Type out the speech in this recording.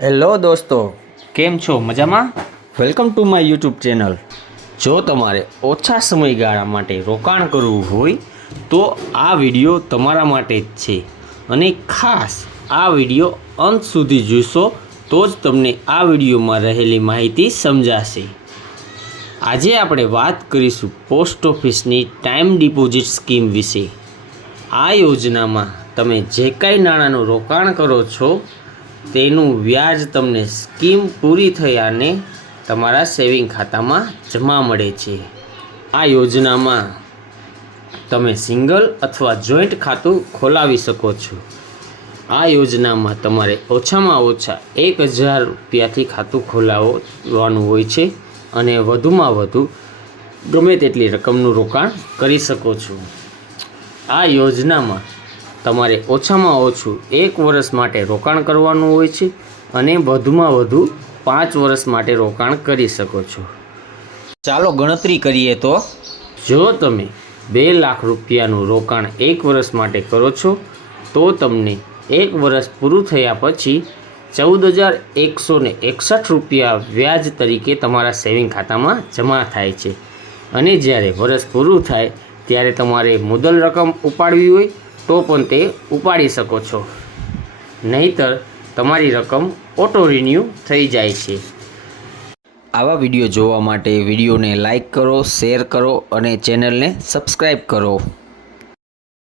Hello દોસ્તો, કેમ છો? મજામાં? Welcome to my YouTube channel. જો તમારે ઓછા સમયગાળા માટે રોકાણ કરવું હોય તો આ વિડીયો તમારા માટે જ છે. અને ખાસ આ વિડીયો અંત સુધી જોશો તો જ તમને આ વિડીયોમાં રહેલી માહિતી સમજાશે. આજે આપણે વાત કરીશું પોસ્ટ ઓફિસની ટાઈમ ડિપોઝિટ સ્કીમ વિશે. આ યોજનામાં તમે જે કાંઈ નાણાંનું રોકાણ કરો છો તેનું વ્યાજ તમને સ્કીમ પૂરી થયાને તમારા સેવિંગ ખાતામાં જમા મળે છે. આ યોજનામાં તમે સિંગલ અથવા જોઈન્ટ ખાતું ખોલાવી શકો છો. આ યોજનામાં તમારે ઓછામાં ઓછા 1000 રૂપિયાથી ખાતું ખોલાવવાનું હોય છે અને વધુમાં વધુ ગમે તેટલી રકમનું રોકાણ કરી શકો છો. આ યોજનામાં તમારે ઓછામાં ઓછું 1 વર્ષ માટે રોકાણ કરવાનું હોય છે અને વધુમાં વધુ 5 વર્ષ માટે રોકાણ કરી શકો છો. ચાલો ગણતરી કરીએ તો જો તમે 2 લાખ રૂપિયાનું રોકાણ 1 વર્ષ માટે કરો છો તો તમને 1 વર્ષ પૂરું થયા પછી 14,161 રૂપિયા વ્યાજ તરીકે તમારા સેવિંગ ખાતામાં જમા થાય છે. અને જ્યારે વર્ષ પૂરું થાય ત્યારે તમારે મુદ્દલ રકમ ઉપાડવી હોય તો પણ તે ઉપાડી શકો છો, નહીંતર તમારી રકમ ઓટો રિન્યૂ થઈ જાય છે. આવા વિડીયો જોવા માટે વિડીયોને લાઈક કરો, શેર કરો અને ચેનલને સબસ્ક્રાઈબ કરો.